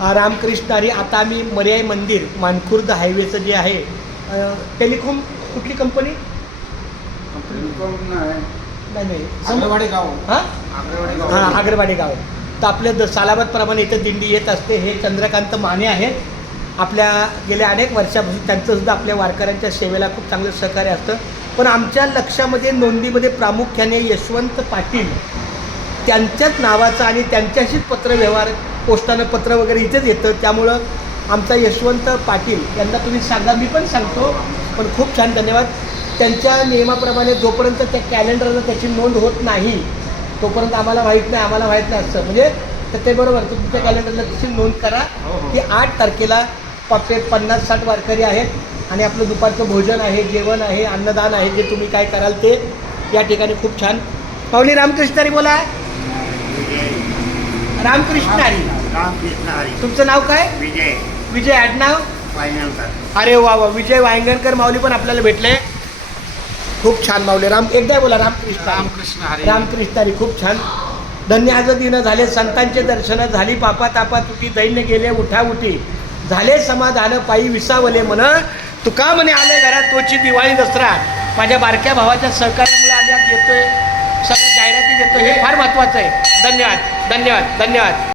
रामकृष्ण हरी. आता आम्ही मर्याई मंदिर मानखुर्द हायवेचं जे आहे टेलिकॉम कुठली कंपनी नाही आग्रवाडी गाव. हां हां आग्रवाडी गाव. तर आपल्या सालाबादप्रमाणे इथं दिंडी येत असते. हे चंद्रकांत माने आहेत. आपल्या गेल्या अनेक वर्षापासून त्यांचंसुद्धा आपल्या वारकऱ्यांच्या सेवेला खूप चांगलं सहकार्य असतं. पण आमच्या लक्षामध्ये नोंदीमध्ये प्रामुख्याने यशवंत पाटील त्यांच्याच नावाचं आणि त्यांच्याशीच पत्रव्यवहार पोस्टानं पत्र वगैरे इथेच येतं. त्यामुळं आमचा यशवंत पाटील यांना तुम्ही सांगा, मी पण सांगतो. पण खूप छान धन्यवाद. त्यांच्या नियमाप्रमाणे जोपर्यंत त्या कॅलेंडरला त्याची नोंद होत नाही तोपर्यंत आम्हाला माहीत नाही असं म्हणजे तर ते बरोबर तुमच्या कॅलेंडरला तशी नोंद करा की 8 तारखेला 50-60 वारकरी आहेत आणि आपलं दुपारचं भोजन आहे, जेवण आहे, अन्नदान आहे. जे तुम्ही काय कराल ते या ठिकाणी खूप छान. पावली रामकृष्ण हरी बोला. रामकृष्ण हरी. तुमचं नाव काय? विजय आडनाव वायंगणकर. अरे वा वा. विजय वायंगणकर माऊली पण आपल्याला भेटले. खूप छान माऊली. एकदा बोला रामकृष्ण हरी. रामकृष्ण हरी. खूप छान. धन्य आज दिन झाले संतांचे दर्शन झाली पापा तापा तुटी दैन्य गेले उठा उठी झाले समाधान पायी विसावले मन तुका म्हणे आले घरात तोची दिवाळी दसरा. माझ्या बारक्या भावाच्या सहकार्यामुळे आम्ही आज येतोय, सगळ्या जाहिराती देतो. हे फार महत्त्वाचं आहे. धन्यवाद धन्यवाद धन्यवाद.